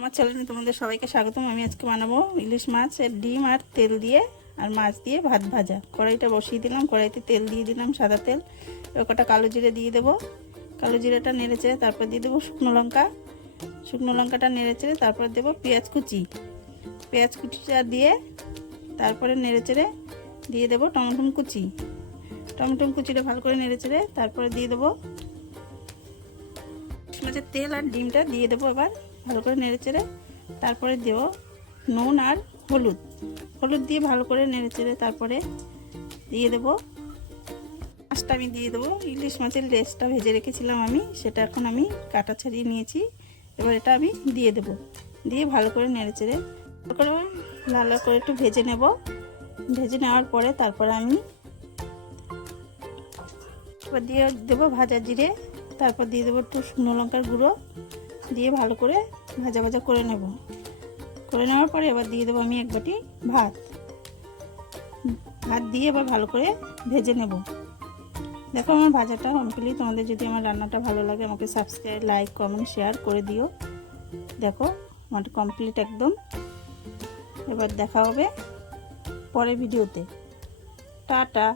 আমার চ্যানেলে তোমাদের সবাইকে স্বাগতম। আমি আজকে বানাবো ইলিশ মাছের ডিম আর তেল দিয়ে আর মাছ দিয়ে ভাত ভাজা। কড়াইটা বসিয়ে দিলাম, কড়াইতে তেল দিয়ে দিলাম, সাদা তেল। কটা কালো জিরে দিয়ে দেবো, কালো জিরেটা নেড়ে চেড়ে তারপর দিয়ে দেবো শুকনো লঙ্কা, শুকনো লঙ্কাটা নেড়ে চেড়ে তারপর দেবো পেঁয়াজ কুচি, পেঁয়াজ কুচিটা দিয়ে তারপরে নেড়ে চেড়ে দিয়ে দেবো টমেটো কুচি, টমেটো কুচিটা ভালো করে নেড়ে চেড়ে তারপরে দিয়ে দেবো মাছের তেল আর ডিমটা দিয়ে দেবো। এবার ভালো করে নেড়ে চেড়ে তারপরে দেবো নুন আর হলুদ, হলুদ দিয়ে ভালো করে নেড়ে চেড়ে তারপরে দিয়ে দেবো মাছটা। আমি দিয়ে দেবো ইলিশ মাছের লেজটা ভেজে রেখেছিলাম আমি, সেটা এখন আমি কাটা ছাড়িয়ে নিয়েছি। এবার এটা আমি দিয়ে দেবো, দিয়ে ভালো করে নেড়ে চেড়ে ভালো করে লাল লাল করে একটু ভেজে নেব। ভেজে নেওয়ার পরে তারপরে আমি এবার দিয়ে দেবো ভাজা জিরে, তারপর দিয়ে দেবো একটু শুকনো লঙ্কার গুঁড়ো, দিয়ে ভালো করে ভাজা ভাজা করে নেব। করে নেওয়ার পরে এবার দিয়ে দেবো আমি এক বাটি ভাত, ভাত দিয়ে এবার ভালো করে ভেজে নেব। দেখো আমার ভাজাটা কমপ্লিট। তোমাদের যদি আমার রান্নাটা ভালো লাগে আমাকে সাবস্ক্রাইব, লাইক, কমেন্ট, শেয়ার করে দিও। দেখো আমার কমপ্লিট একদম। এবার দেখা হবে পরের ভিডিওতে। টাটা।